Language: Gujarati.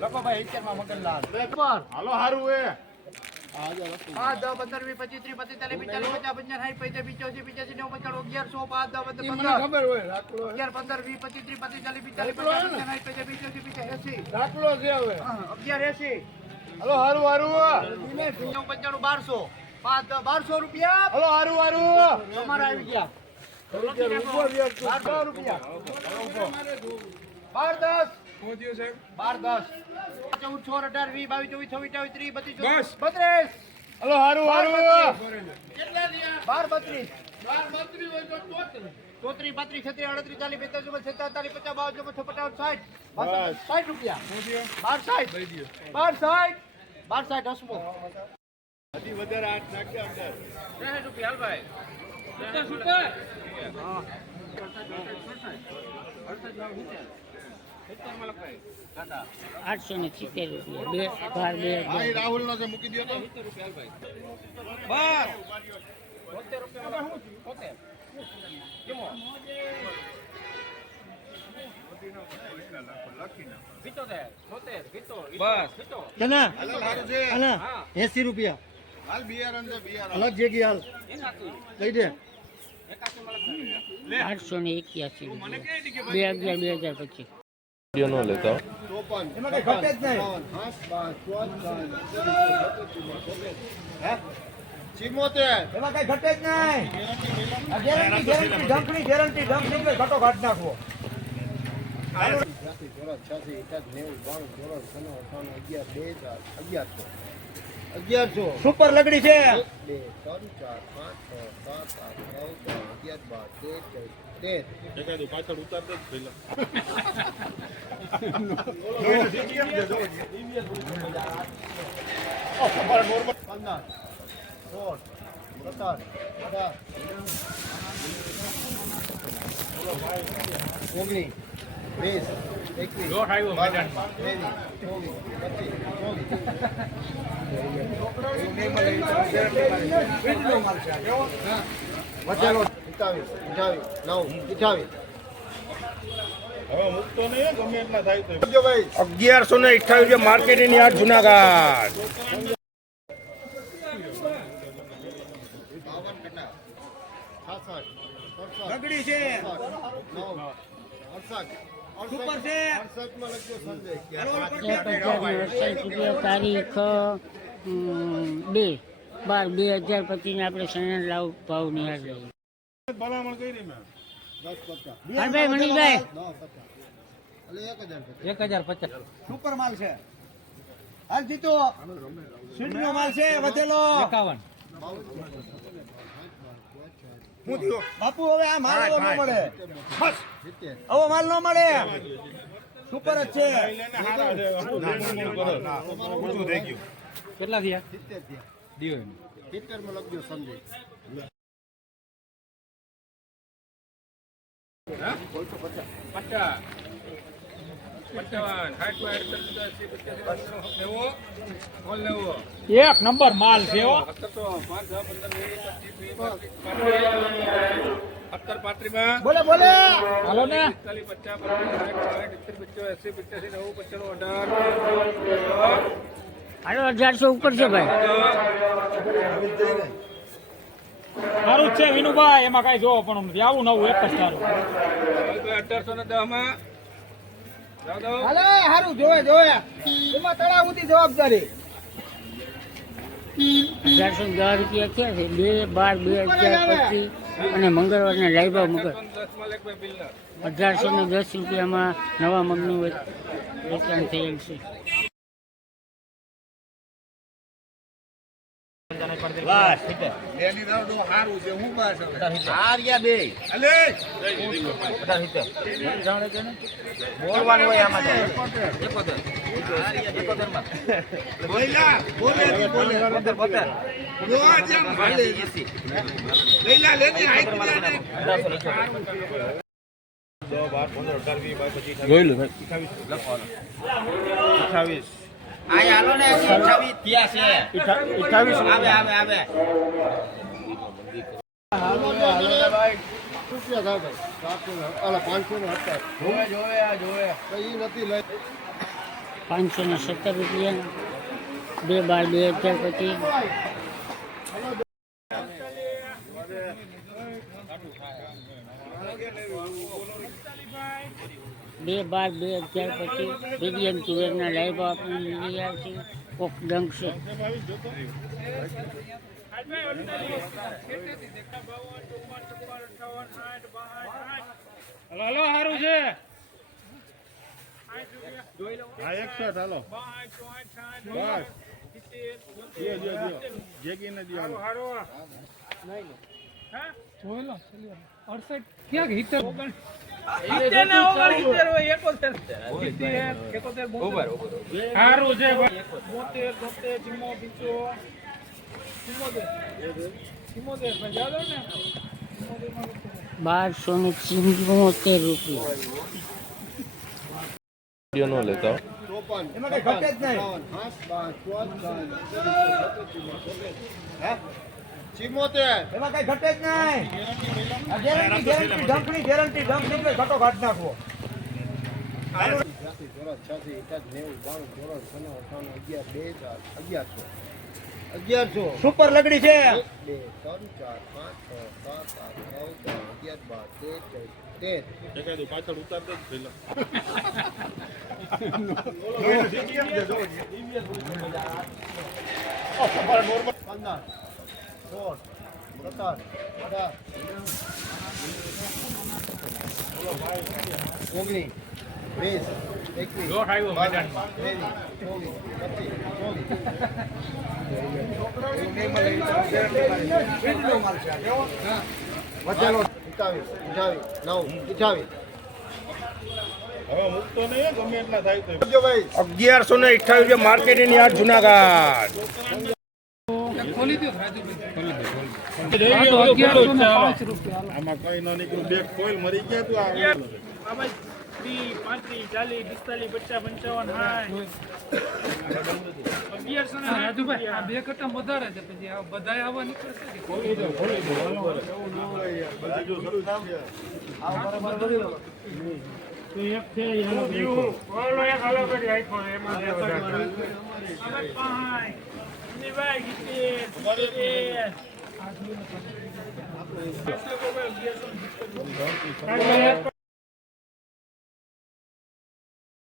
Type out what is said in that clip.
લખો ભાઈ 70 માં મગનલાલ હાલો હારું એ 5 10 15 20 25 30 35 40 50 55 60 65 1100 હાલો હારું હારું 1200 1200 રૂપિયા હાલો હારું હારું તમારા આવી ગયા 1200 રૂપિયા 12 10 12 10 14 18 20 22 23 24 25 32 હલો હારું હારું કેટલા દિયા 12 32 હોય તો 33 32 33 38 40 45 47 50 52 60 રૂપિયા 12 60 હસમો હજી વધારે 8 નાખ્યા અંદર 60 રૂપિયા હાલ ભાઈ 50 રૂપિયા હા 870 રૂપિયા રાહુલ નો મૂકી દો તો 70 રૂપિયા ભાઈ બસ 70 રૂપિયા હું 70 કેમો બસ 80 રૂપિયા હાલ બિયારણ છે બિયારણ અલગ જગ્યા હાલ લઈ દે 881 2011 2025 નો લેતા એમાં કઈ ઘટે જ નહીં 74 એમાં કઈ ઘટે જ નહીં ગેરંટી ઢંકણી ઘટો ઘટ નાખવો સુપર લગડી છે 2 3 4 5 6 7 8 9 10 11 12 13 પાછળ ઉતાર દે પહેલા 1128 માર્કેટ ની આ જુનાગઢ લગડી છે સુપર છે 68 રૂપિયા તારીખ 2/12/2025 ને આપણે સણન લાવ ભાવ નિહાળ લઈએ ભલામણ કરી મેં 10 ભાઈ મનીષભાઈ 1050 સુપર માલ છે હાલ જીતો સીડનો માલ છે વધેલો 51 બાપુ હવે આ માલ ન મળે આવો માલ ન મળે સુપર જ છે કેટલા થયા 70 માં લખજો સમજે 1 નંબર માલ છે હો 17 બોલે બોલે હાલો ને 1800 ઉપર છે ભાઈ સારું જ છે વિનુભાઈ એમાં કઈ જોવો પણ નથી આવું નવું એક જ સારું 1810 માં હાલે હારું જોવે એમાં તળાવ ઉધી જવાબદારી 1810 રૂપિયા થયા છે 2/12/2025 અને મંગળવારના લાઈવ મગર 1810 રૂપિયામાં નવા મગનું વેચાણ થયેલ છે બસ એની રાડો હારું છે હું બાર હાર્યા બે અલે બોલવાનું હોય આમાં બોલા બોલે બોલે લઈલા લેની હાઈટ લે 10 12 15 18 20 25 જોઈ લો 28 આ હાલો ને 28 થયા છે 28 આવે હાલો ભાઈ રૂપિયા થાય ભાઈ 500 ને 17 જોવે આ જોવે કઈ નથી લઈ 517 રૂપિયા 2/12/2025 2/12/2025 મીડિયમ તુવેરના લાઈવ આપણે મળી રહ્યા છે કોક ડંક છે હલો હલો સારું છે હા 61 હાલો બસ જેગીને દિયો સારું છે 1274 રૂપિયા એમાં કઈ ઘટે જ નહીં. 74 એમાં કઈ ઘટે જ નહીં. આ ગેરંટી ઢંકની ગેરંટી ઢંક નીકળે ઘટો કાઢ નાખવો. 1100 સુપર લગડી છે. 2 3 4 5 6 7 8 9 10 11 12 13 14 એકાદું પાછળ ઉતાર દે પેલા વધેલો 28 હવે મૂકતો નહીં ગમે એટલા થાય તો જો ભાઈ 1128 માર્કેટની આ જુનાગઢ. આમાં કઈ ન નીકળ્યું બે કોઈલ મરી ગયા તું આ 35 40 45 50 55 બે કટમ વધારે છે પછી આ બધાય આવવા નીકળશે કે બધી જો શરૂ થાય છે